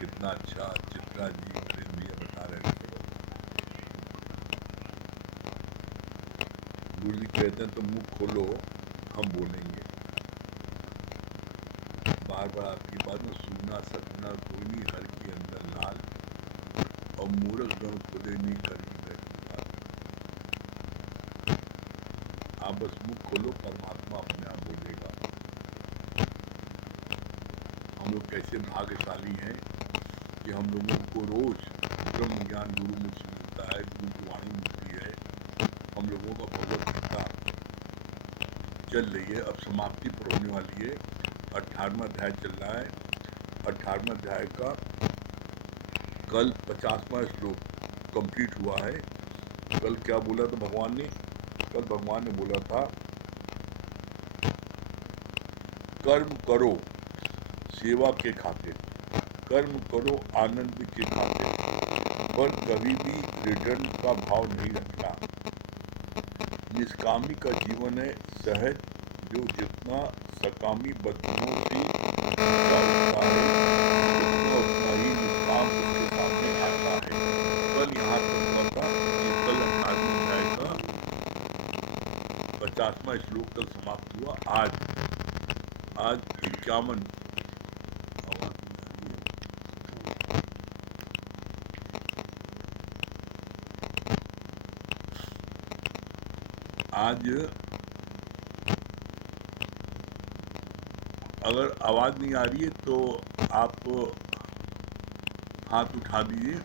कितना अच्छा चित्रा जी नरेंद्र भैया बता रहे थे। गुरु जी कहते हैं तो मुंह खोलो, हम बोलेंगे। बार बार आपकी बात में सुना सपना कोई नहीं, हर के अंदर लाल, और मूर्ख जन खुदे नहीं करी बैठी। आप बस मुंह खोलो, परमात्मा अपने आप बोलेगा। हम लोग कैसे भाग्यशाली हैं कि हम लोगों को रोज ब्रह्म ज्ञान गुरु मुझसे मिलता है, गुरु की वाणी मिलती है। हम लोगों का भगवत गीता चल रही है, अब समाप्ति पर होने वाली है। 18वां अध्याय चल रहा है। 18वां अध्याय का कल 50वां श्लोक कंप्लीट हुआ है। कल क्या बोला था भगवान ने? कल भगवान ने बोला था, कर्म करो सेवा के खातिर, कर्म करो आनंद के खातिर, पर कभी भी रिटर्न का भाव नहीं रखना। निष्कामी का जीवन है सहज, जो जितना सकामी बद्धों से ऊंचा उठता है, उतना ही निष्काम उसके सामने आता है। कल यहाँ तक हुआ था कि कल 18वें अध्याय का 50वां श्लोक कल समाप्त हुआ। आज 51 आज अगर आवाज नहीं आ रही है तो आप हाथ उठा दीजिए।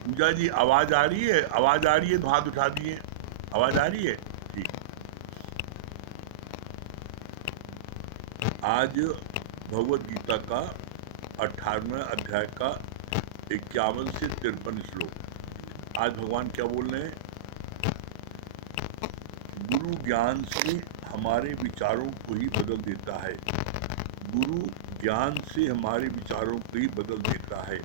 पूजा जी आवाज आ रही है? आवाज आ रही है तो हाथ उठा दिए। आवाज आ रही है? ठीक। आज भगवत गीता का 18वां अध्याय का 51 से 53 श्लोक। आज भगवान क्या बोल रहे हैं? गुरु ज्ञान से हमारे विचारों को ही बदल देता है। गुरु ज्ञान से हमारे विचारों को ही बदल देता है।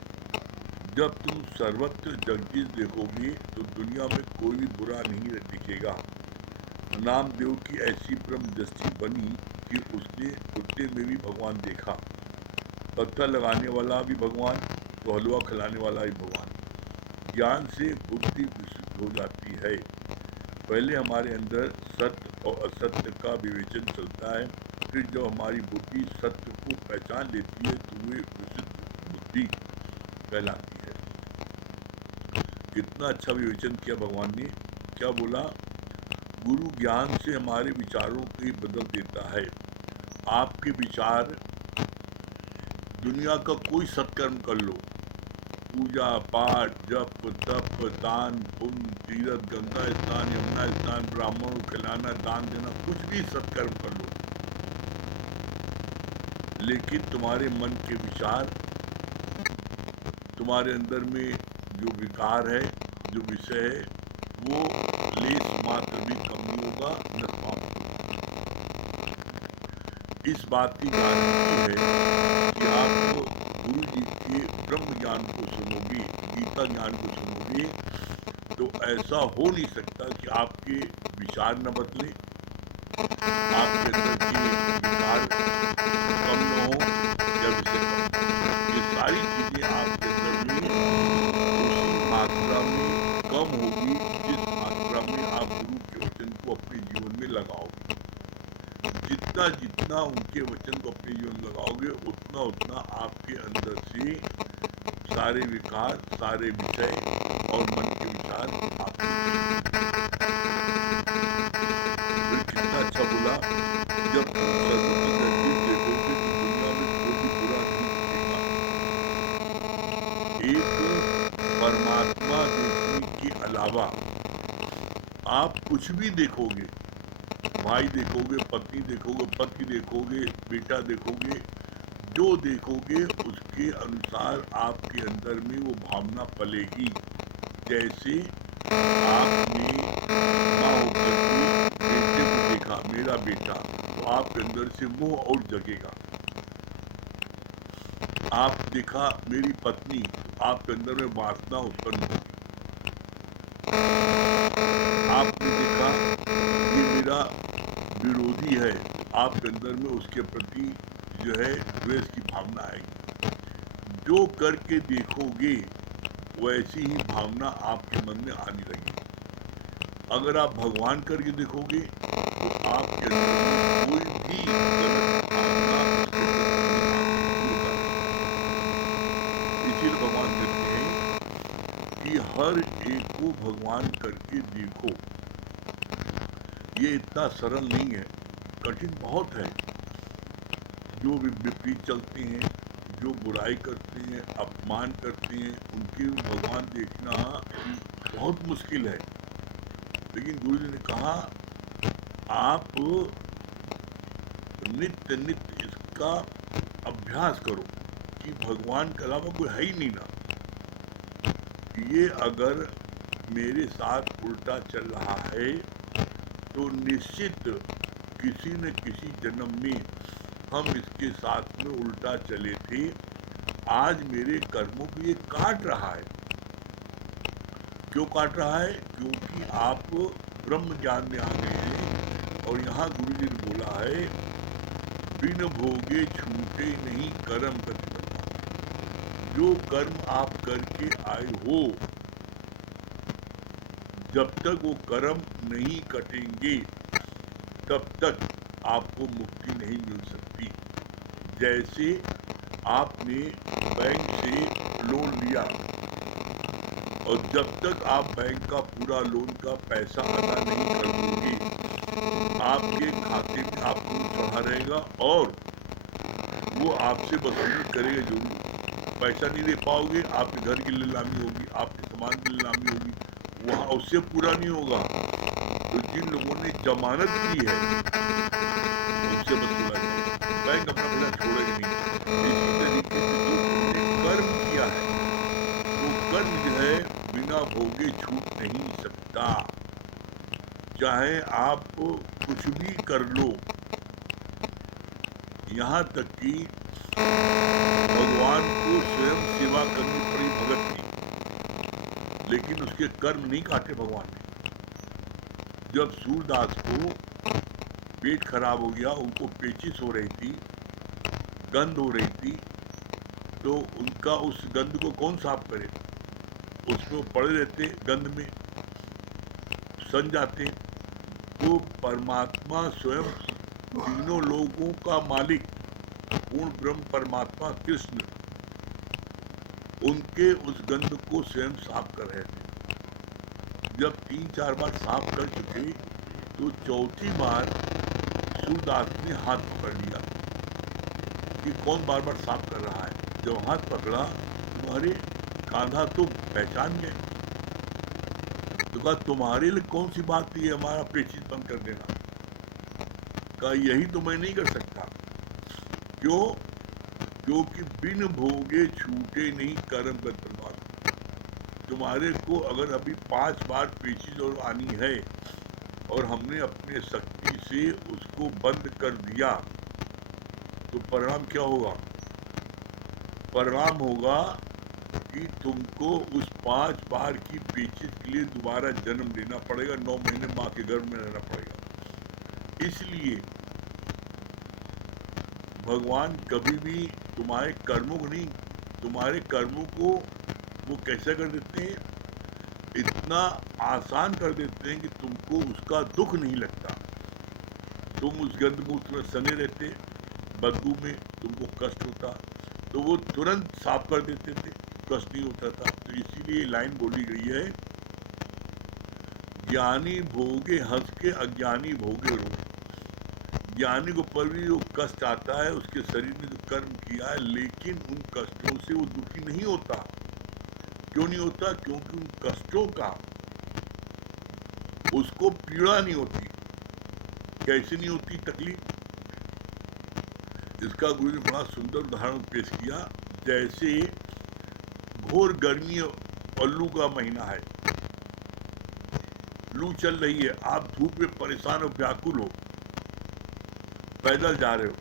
जब तुम सर्वत्र जगदीश देखोगे तो दुनिया में कोई भी बुरा नहीं दिखेगा। नामदेव की ऐसी ब्रह्म दृष्टि बनी कि उसने कुत्ते में भी भगवान देखा। पत्थर लगाने वाला भी भगवान तो हलवा खिलाने वाला भी भगवान। ज्ञान से बुद्धि विशुद्ध हो जाती है। पहले हमारे अंदर सत्य और असत्य का विवेचन चलता है, फिर जब हमारी बुद्धि सत्य को पहचान लेती है तो वे विशुद्ध बुद्धि कहलाती है। कितना अच्छा विवेचन किया भगवान ने। क्या बोला? गुरु ज्ञान से हमारे विचारों को ही बदल देता है। आपके विचार, दुनिया का कोई सत्कर्म कर लो, पूजा पाठ जप तप दान पुण्य तीर्थ गंगा स्नान यमुना स्नान ब्राह्मणों को खिलाना दान देना, कुछ भी सत्कर्म कर लो, लेकिन तुम्हारे मन के विचार, तुम्हारे अंदर में जो विकार है, जो विषय है, वो लेस मात्र भी कम नहीं होगा, न समाप्त होगा। इस बात की गारंटी है कि आप गुरु जी के ब्रह्म ज्ञान को सुनोगे, गीता ज्ञान को सुनोगे, तो ऐसा हो नहीं सकता कि आपके विचार न बदले, आपके अंदर के विकार कम न हो या विषय कम हो। ये सारी चीजें आपके अंदर में उसी मात्रा में कम होगी जिस मात्रा में आप गुरु के वचन को अपने जीवन में लगाओगे। जितना जितना उनके वचन को अपने जीवन में लगाओगे, उतना उतना आपके अंदर से सारे विकार, सारे विषय और मन के विचार आपके। फिर कितना अच्छा बोला, जब तुम सर्वत्र जगदीश देखोगे तो दुनिया में कोई भी बुरा नहीं दिखेगा। एक परमात्मा देखने के अलावा आप कुछ भी देखोगे, भाई देखोगे, पत्नी देखोगे, पति देखोगे, बेटा देखोगे, जो देखोगे उसके अनुसार आपके अंदर में वो भावना पलेगी। जैसे आपने माँ होकर के बेटे को देखा, मेरा बेटा, तो आपके अंदर से मोह और जगेगा। आप देखा मेरी पत्नी, आपके अंदर में वासना उत्पन्न होगी। आपने देखा ये मेरा विरोधी है, आपके अंदर में उसके प्रति जो है द्वेष की भावना आएगी। जो करके देखोगे वैसी ही भावना आपके मन में आने लगेगी। अगर आप भगवान करके देखोगे तो आपके अंदर में कोई भी गलत भावना उसके प्रति नहीं आती। इसीलिए भगवान कहते हैं कि हर एक को भगवान करके देखो। ये इतना सरल नहीं है, कठिन बहुत है। जो भी विपरीत चलते हैं, जो बुराई करते हैं, अपमान करते हैं, उनके भगवान देखना बहुत मुश्किल है। लेकिन गुरु जी ने कहा आप नित्य नित्य इसका अभ्यास करो कि भगवान के अलावा कोई है ही नहीं ना। ये अगर मेरे साथ उल्टा चल रहा है तो निश्चित किसी न किसी जन्म में हम इसके साथ में उल्टा चले थे। आज मेरे कर्मों को ये काट रहा है। क्यों काट रहा है? क्योंकि आप ब्रह्म ज्ञान में आ गए हैं। और यहाँ गुरु जी ने बोला है बिन भोगे छूटे नहीं कर्म प्रतिबंधा। जो कर्म आप करके आए हो जब तक वो कर्म नहीं कटेंगे तब तक आपको मुक्ति नहीं मिल सकती। जैसे आपने बैंक से लोन लिया और जब तक आप बैंक का पूरा लोन का पैसा अदा नहीं कर दोगे आपके खाते में आपको चढ़ा रहेगा और वो आपसे वसूली करेगा जरूर। पैसा नहीं दे पाओगे, आपके घर की नीलामी होगी, आपके सामान की नीलामी होगी, वहाँ उससे पूरा नहीं होगा। तो जिन लोगों ने जमानत की है उनसे वसूला जाएगा, बैंक अपना पैसा छोड़ेगा नहीं। इसी तरीके से जो तुमने कर्म किया है वो कर्म जो है बिना भोगे छूट नहीं सकता। चाहे आप कुछ भी कर लो, यहाँ तक कि भगवान को स्वयं सेवा करनी पड़ी भगत की, लेकिन उसके कर्म नहीं काटे भगवान ने। जब सूरदास को पेट खराब हो गया, उनको पेचिस हो रही थी, गंध हो रही थी, तो उनका उस गंध को कौन साफ करे? उसमें पड़े रहते, गंध में सन जाते। तो परमात्मा स्वयं तीनों लोगों का मालिक पूर्ण ब्रह्म परमात्मा कृष्ण उनके उस गंध को स्वयं साफ कर रहे थे। जब 3-4 बार साफ कर चुके तो चौथी बार सूरदास ने हाथ पकड़ लिया कि कौन बार बार साफ कर रहा है। जब हाथ पकड़ा तुम्हारे कांधा तो पहचान गए, तो कहा तुम्हारे लिए कौन सी बात थी हमारा पेचिस बंद कर देना? कहा यही तो मैं नहीं कर सकता। क्यों? क्योंकि बिन भोगे छूटे नहीं कर्म कर प्रभाव। तुम्हारे को अगर अभी 5 बार पेचिस और आनी है और हमने अपने शक्ति से उसको बंद कर दिया तो परिणाम क्या होगा? परिणाम होगा कि तुमको उस 5 बार की पेचिस के लिए दोबारा जन्म लेना पड़ेगा, 9 महीने माँ के गर्भ में रहना पड़ेगा। इसलिए भगवान कभी भी तुम्हारे कर्मों को नहीं, तुम्हारे कर्मों को वो कैसे कर देते हैं? इतना आसान कर देते हैं कि तुमको उसका दुख नहीं लगता। तुम उस गंधमूत्र में सने रहते, बदबू में तुमको कष्ट होता, तो वो तुरंत साफ कर देते थे, कष्ट नहीं होता था। तो इसीलिए लाइन बोली गई है, ज्ञानी भोगे हंस के अज्ञानी भोगे रो। ज्ञानी को पर भी जो कष्ट आता है उसके शरीर में जो कर्म किया है, लेकिन उन कष्टों से वो दुखी नहीं होता। क्यों नहीं होता? क्योंकि उन कष्टों का उसको पीड़ा नहीं होती। कैसे नहीं होती तकलीफ? इसका गुरु ने बड़ा सुंदर उदाहरण पेश किया। जैसे घोर गर्मी और लू का महीना है, लू चल रही है, आप धूप में परेशान और व्याकुल हो, पैदल जा रहे हो,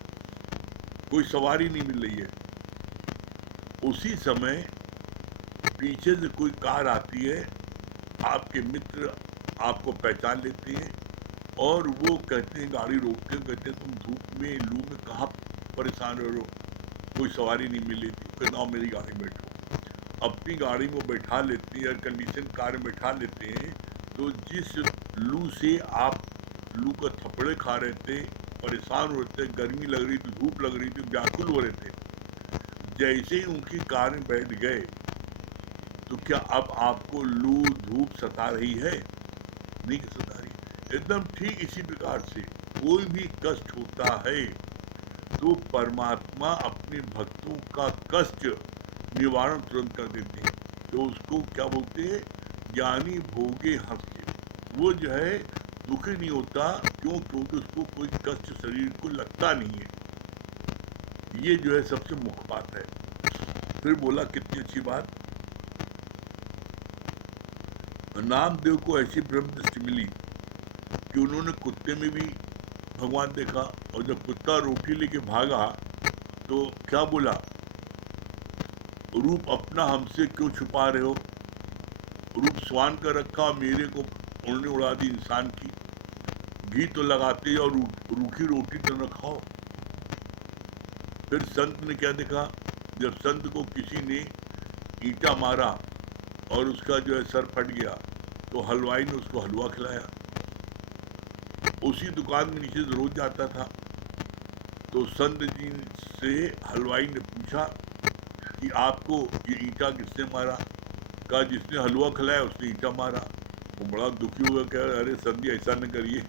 कोई सवारी नहीं मिल रही है। उसी समय पीछे से कोई कार आती है, आपके मित्र आपको पहचान लेते हैं और वो कहते हैं, गाड़ी रोकते हैं, कहते हैं तुम धूप में लू में कहाँ परेशान हो रहे हो, कोई सवारी नहीं मिली थी, कहते आओ मेरी गाड़ी में बैठो। अपनी गाड़ी में बैठा लेते हैं, एयर कंडीशन कार में बैठा लेते हैं। तो जिस लू से आप लू का थपड़े खा रहे थे, परेशान हो रहे थे, गर्मी लग रही थी, धूप लग रही थी, व्याकुल हो रहे थे, जैसे ही उनकी कार में बैठ गए तो क्या अब आपको लू धूप सता रही है? नहीं सता रही। एकदम ठीक इसी प्रकार से कोई भी कष्ट होता है तो परमात्मा अपने भक्तों का कष्ट निवारण तुरंत कर देते हैं। तो उसको क्या बोलते हैं? ज्ञानी भोगे हंस के। वो जो है दुखी नहीं होता, क्यों? क्योंकि उसको कोई कष्ट शरीर को लगता नहीं है। ये जो है सबसे मुख्य बात है। फिर बोला कितनी अच्छी बात, नामदेव को ऐसी ब्रह्म दृष्टि मिली कि उन्होंने कुत्ते में भी भगवान देखा, और जब कुत्ता रोटी लेके भागा तो क्या बोला? रूप अपना हमसे क्यों छुपा रहे हो? रूप स्वान का रखा, मेरे को उन्होंने उड़ा दी इंसान की। घी तो लगाते और रूखी रोटी तो न खाओ। फिर संत ने क्या देखा? जब संत को किसी ने ईंटा मारा और उसका जो है सर फट गया, तो हलवाई ने उसको हलवा खिलाया। उसी दुकान में नीचे रोज जाता था। तो संत जी से हलवाई ने पूछा कि आपको ये ईंटा किसने मारा? कहा जिसने हलवा खिलाया उसने ईंटा मारा। वो बड़ा दुखी हुआ, कह रहे अरे संत जी ऐसा न करिए,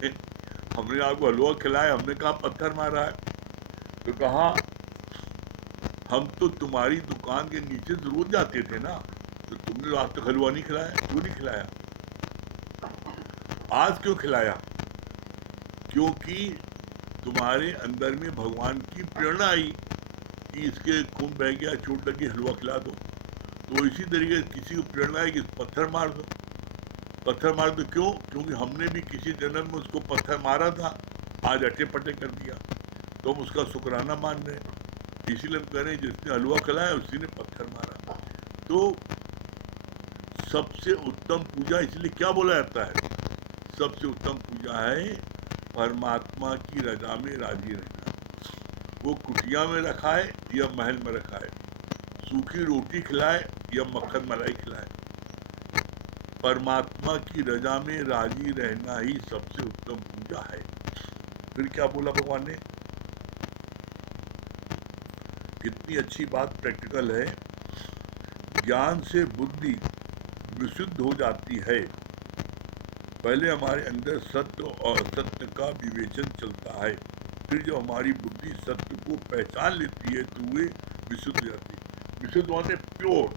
हमने आपको हलवा खिलाया, हमने कहा पत्थर मारा है। तो कहा हम तो तुम्हारी दुकान के नीचे रोज जाते थे ना, तो तुमने आज तक हलवा नहीं खिलाया, क्यों नहीं खिलाया? आज क्यों खिलाया? क्योंकि तुम्हारे अंदर में भगवान की प्रेरणा आई कि इसके खून बह गया, चोट लगी, हलवा खिला दो। तो इसी तरीके किसी को प्रेरणा है कि पत्थर मार दो। पत्थर मार दो क्यों? क्योंकि हमने भी किसी जन्म में उसको पत्थर मारा था, आज अटे पटे कर दिया, तो हम उसका शुक्राना मान रहे हैं। इसीलिए हम कह रहे हैं जिसने हलवा खिलाया उसी ने पत्थर मारा। तो सबसे उत्तम पूजा इसलिए क्या बोला जाता है? सबसे उत्तम पूजा है परमात्मा की रजा में राजी रहना। वो कुटिया में रखा है या महल में रखा है, सूखी रोटी खिलाए या मक्खन मलाई खिलाए, परमात्मा की रजा में राजी रहना ही सबसे उत्तम पूजा है। फिर क्या बोला भगवान ने? कितनी अच्छी बात, प्रैक्टिकल है। ज्ञान से बुद्धि विशुद्ध हो जाती है। पहले हमारे अंदर सत्य और असत्य का विवेचन चलता है, फिर जब हमारी बुद्धि सत्य को पहचान लेती है तो वे विशुद्ध हो जाती है। विशुद्ध माने प्योर,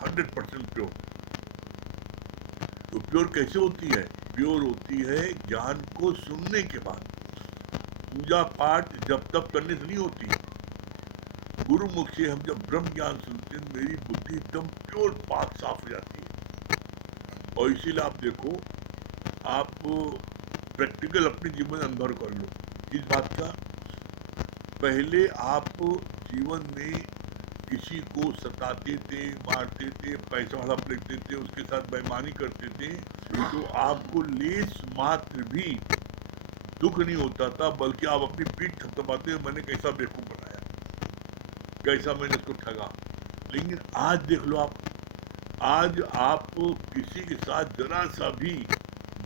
100% प्योर। तो प्योर कैसे होती है? प्योर होती है ज्ञान को सुनने के बाद। पूजा पाठ जब तब करने से नहीं होती। गुरुमुख से हम जब ब्रह्म ज्ञान सुनते हैं, मेरी बुद्धि एकदम प्योर पाक साफ हो जाती है। और इसीलिए आप देखो, आप प्रैक्टिकल अपने जीवन में अनुभव कर लो इस बात का। पहले आप जीवन में किसी को सताते थे, मारते थे, पैसा हड़प लेते थे, उसके साथ बेईमानी करते थे, तो आपको लेस मात्र भी दुख नहीं होता था, बल्कि आप अपनी पीठ थपथपाते, मैंने कैसा बेवकूफ बनाया, कैसा मैंने इसको ठगा। लेकिन आज देख लो आज आप किसी के साथ जरा सा भी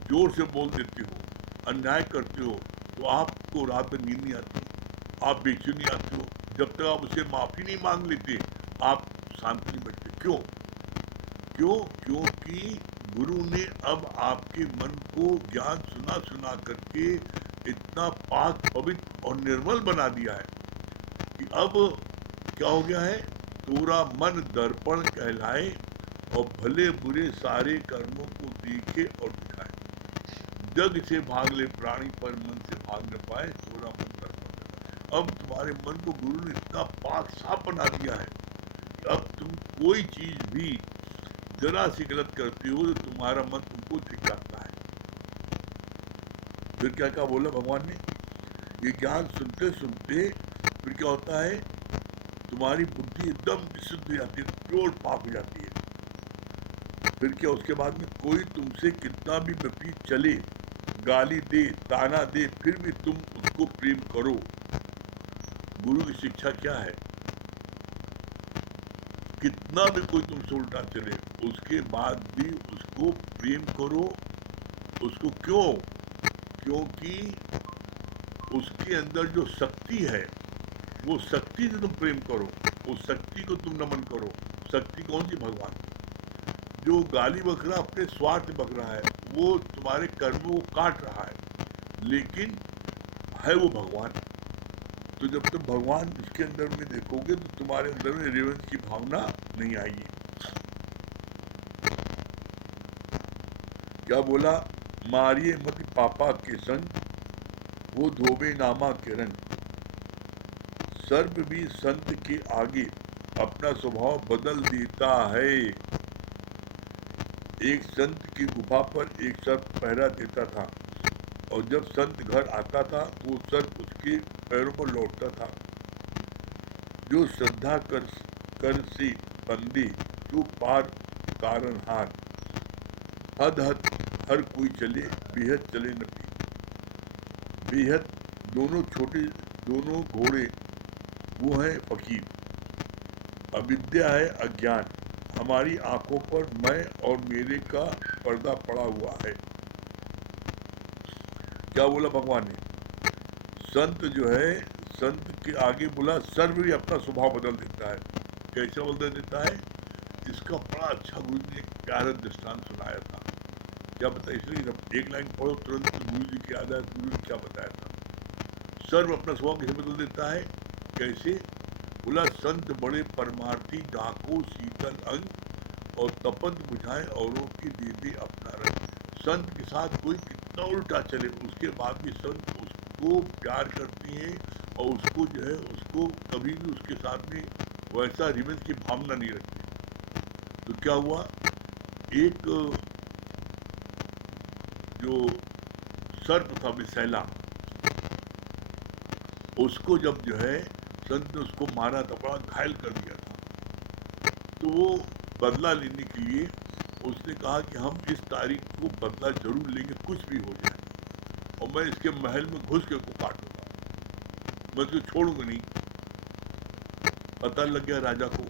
जोर से बोल देते हो, अन्याय करते हो, तो आपको रात में नींद नहीं आती, आप बेचैनी आती हो। जब तक आप उसे माफ़ी नहीं मांग लेते, आप शांति नहीं बैठते। क्यों? क्योंकि गुरु ने अब आपके मन को ज्ञान सुना सुना करके इतना पाक पवित्र और निर्मल बना दिया है कि अब क्या हो गया है? तोरा मन दर्पण कहलाए और भले बुरे सारे कर्मों को देखे और दिखाए। जग से भाग ले प्राणी पर मन से भाग न पाए, तोरा मन दर्पण। अब तुम्हारे मन को गुरु ने इतना पाक साफ बना दिया है कि अब तुम कोई चीज भी जरा सी गलत करते हो तो तुम्हारा मन तुमको दिखाता है। फिर क्या क्या बोला भगवान ने? ये ज्ञान सुनते सुनते फिर क्या होता है? तुम्हारी बुद्धि एकदम विशुद्ध हो जाती है, प्योर पाक हो जाती है। फिर क्या उसके बाद में? कोई तुमसे कितना भी विपरीत चले, गाली दे, ताना दे, फिर भी तुम उसको प्रेम करो। गुरु की शिक्षा क्या है? कितना भी कोई तुमसे उल्टा चले, उसके बाद भी उसको प्रेम करो। उसको क्यों? क्योंकि उसके अंदर जो शक्ति है, वो शक्ति से तुम प्रेम करो, उस शक्ति को तुम नमन करो। शक्ति कौन सी? भगवान। जो गाली बक रहा अपने स्वार्थ बक रहा है, वो तुम्हारे कर्मों को काट रहा है, लेकिन है वो भगवान। तो जब तुम भगवान उसके अंदर में देखोगे तो तुम्हारे अंदर में रिवेंज की भावना नहीं आएगी। क्या बोला? मारिए मत पापा के संग, वो धोबे नामा के रंग। सर्प भी संत के आगे अपना स्वभाव बदल देता है। एक संत की गुफा पर एक सर्प पहरा देता था, और जब संत घर आता था तो वो सर्प उसके पैरों पर लौटता था। जो श्रद्धा कर से बंदे, जो पार कारण हार। हद हद हर कोई चले, बेहद चले न पी। बेहद दोनों छोटे, दोनों घोड़े, वो है फकीर। अविद्या है अज्ञान, हमारी आंखों पर मैं और मेरे का पर्दा पड़ा हुआ है। क्या बोला भगवान ने? संत जो है, संत के आगे बोला सर्व भी अपना स्वभाव बदल देता है। कैसे बदल देता है? इसका बड़ा अच्छा गुरु जी ने एक प्यारा दृष्टांत सुनाया था। क्या बताया? इसलिए जब एक लाइन पढ़ो तुरंत गुरु जी की याद आया, गुरु ने क्या बताया था। सर्व अपना स्वभाव कैसे बदल देता है? कैसे? बोला संत बड़े परमार्थी, डाको शीतल अंग, और तपंत बुझाए औरों की दे दे अपना रंग। संत के साथ कोई कितना उल्टा चले, उसके बाद भी संत उसको प्यार करती हैं, और उसको जो है, उसको कभी भी उसके साथ में वैसा रिवेंज की भावना नहीं रखती। तो क्या हुआ? एक जो सर्प था विषैला, उसको जब जो है संत ने उसको मारा था, बड़ा घायल कर दिया था। तो वो बदला लेने के लिए उसने कहा कि हम इस तारीख को बदला जरूर लेंगे, कुछ भी हो जाए, और मैं इसके महल में घुस के उसको काटूंगा, मैं इसको छोड़ूंगा नहीं। पता लग गया राजा को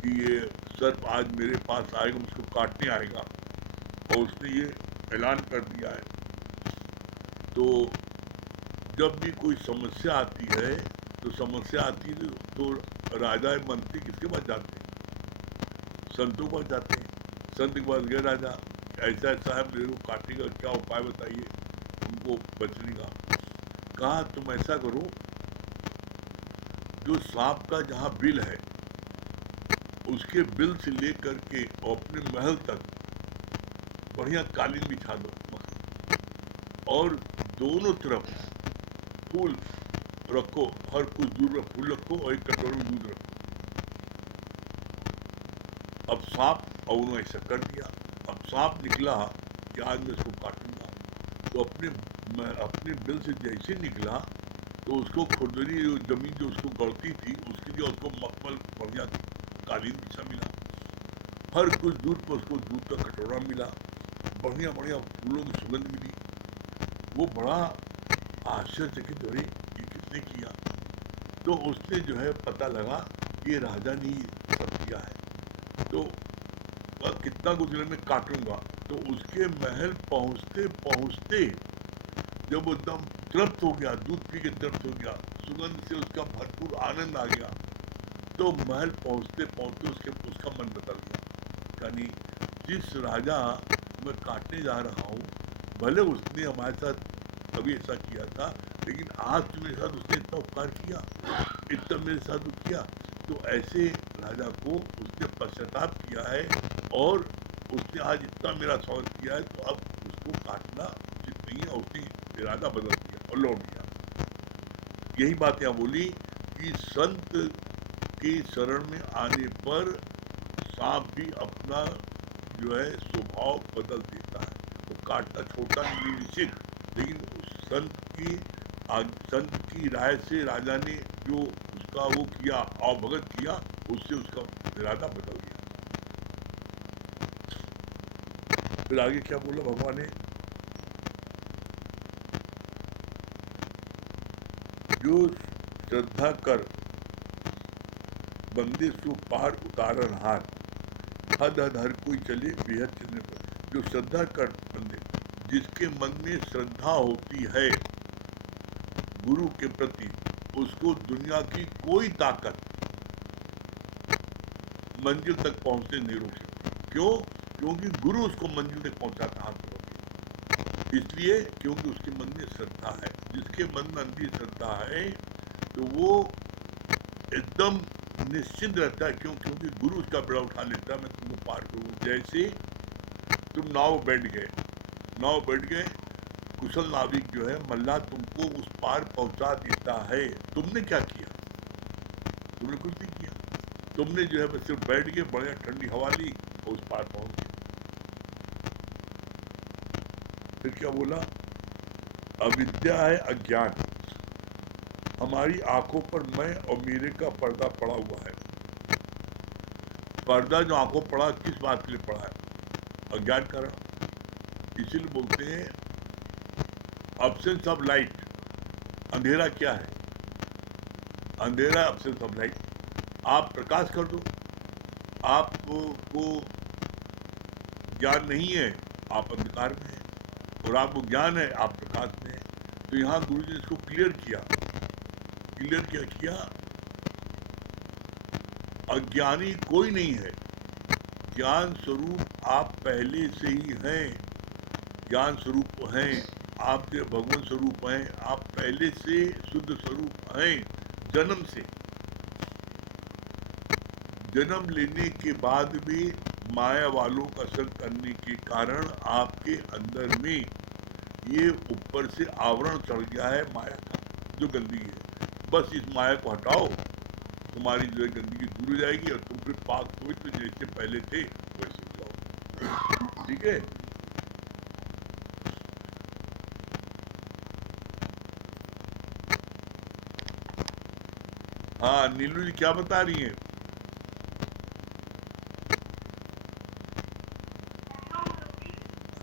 कि ये सर्प आज मेरे पास आएगा, मुझको काटने आएगा, और उसने ये ऐलान कर दिया है। तो जब भी कोई समस्या आती है, तो समस्या आती है तो राजा मंत्री किसके पास जाते हैं? संतों के पास जाते हैं। संत के पास गए राजा, ऐसा ऐसा है, मेरे को काटेगा, क्या उपाय बताइए उनको बचने का। कहा तुम ऐसा करो, जो सांप का जहाँ बिल है, उसके बिल से लेकर के अपने महल तक बढ़िया कालीन बिछा दो, और दोनों तरफ फूल रखो, हर कुछ दूर फूल रखो, और एक कटोरे में दूध रखो। अब सांप, और उन्होंने ऐसा कर दिया। अब सांप निकला कि आज मैं इसको काटूंगा, तो अपने बिल से जैसे निकला, तो उसको खुरदरी जमीन जो उसको गड़ती थी, उसके लिए उसको मखमल बढ़िया कालीन बिछा मिला। हर कुछ दूर पर उसको दूध का कटोरा मिला, बढ़िया बढ़िया फूलों की सुगंध मिली। वो बड़ा आश्चर्यचकित हुए, ये किसने किया? तो उसने जो है पता लगा ये राजा ने सब किया है। तो कितना कुछ मैं काटूंगा। तो उसके महल पहुंचते पहुंचते जब वो एकदम तृप्त हो गया, दूध पी के तृप्त हो गया, सुगंध से उसका भरपूर आनंद आ गया, तो महल पहुंचते पहुंचते उसका मन बदल गया। यानी जिस राजा मैं काटने जा रहा हूँ, भले उसने हमारे साथ कभी ऐसा किया था, लेकिन आज तो मेरे साथ उसने इतना उपकार किया, इतना मेरे साथ किया, तो ऐसे राजा को उसने पश्चाताप किया है, और उसने आज इतना मेरा स्वागत किया है, तो अब उसको काटना उचित नहीं है। और उसने इरादा बदल दिया और लौट गया। यही बात यहाँ बोली कि संत के शरण में आने पर सांप भी अपना जो है स्वभाव बदल देता है। वो काटना छोटा नहीं निश्चित, लेकिन संत की राय से राजा ने जो उसका वो किया, अवभगत किया, उससे उसका इरादा बदल गया। फिर आगे क्या बोला भगवान ने? जो श्रद्धा कर बंदे सो पार उतारन हार, हद हद हर कोई चले बेहद चलने पर। जो श्रद्धा कर बंदे, जिसके मन में श्रद्धा होती है गुरु के प्रति, उसको दुनिया की कोई ताकत मंजिल तक पहुंचने नहीं रोक सकती। क्यों? क्योंकि गुरु उसको मंजिल तक पहुंचाता हाथ पकड़। इसलिए क्योंकि उसके मन में श्रद्धा है। जिसके मन में अंधी श्रद्धा है तो वो एकदम निश्चिंत रहता है। क्यों? क्योंकि गुरु उसका बेड़ा उठा लेता है, मैं तुमको पार करूँ। जैसे तुम नाव बैठ गए, कुशल नाविक जो है मल्लाह तुमको उस पार पहुंचा देता है। तुमने क्या किया? तुमने कुछ नहीं किया। तुमने जो है बस सिर्फ बैठ के बढ़िया ठंडी हवा ली और उस पार पहुंच गए। फिर क्या बोला? अविद्या है अज्ञान, हमारी आंखों पर मैं और मेरे का पर्दा पड़ा हुआ है। पर्दा जो आंखों पड़ा, किस बात के लिए पड़ा है? अज्ञान कारण। इसीलिए बोलते हैं अब्सेंस ऑफ लाइट। अंधेरा क्या है? अंधेरा अब्सेंस ऑफ लाइट। आप प्रकाश कर दो, आपको ज्ञान नहीं है, आप अंधकार में हैं, और आपको ज्ञान है, आप प्रकाश में हैं। तो यहाँ गुरु जी ने इसको क्लियर क्या किया? अज्ञानी कोई नहीं है, ज्ञान स्वरूप आप पहले से ही हैं। ज्ञान स्वरूप हैं, आपके भगवान स्वरूप हैं, आप पहले से शुद्ध स्वरूप हैं। जन्म से, जन्म लेने के बाद भी माया वालों का संग करने के कारण आपके अंदर में ये ऊपर से आवरण चढ़ गया है माया का, जो गंदगी है। बस इस माया को हटाओ, तुम्हारी जो है गंदगी दूर हो जाएगी और तुम फिर पाक पवित्र जैसे पहले थे वैसे हो जाओ। ठीक है? हाँ, नीलू जी क्या बता रही हैं?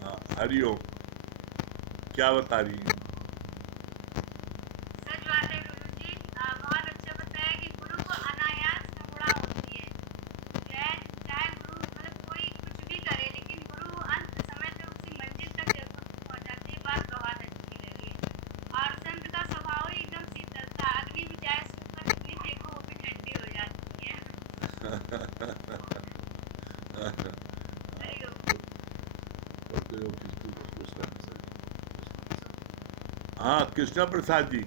हाँ, हरिओम, क्या बता रही हैं? सच बात है गुरुजी, बहुत अच्छा बताया कि गुरु को अनायास मुड़ा होती है। चाहे गुरु मतलब कोई कुछ भी करे, लेकिन गुरु अंत समय तक उसी मंजिल तक जरूर पहुंचाते हैं। बात बहुत अच्छी लगी। और संत का स्वभाव ही एकदम शीतलता, अग्नि भी जाए सुपर कितनी देखो वो भी ठंडी हो जाती है। हरिओम। हाँ, कृष्णा प्रसाद जी।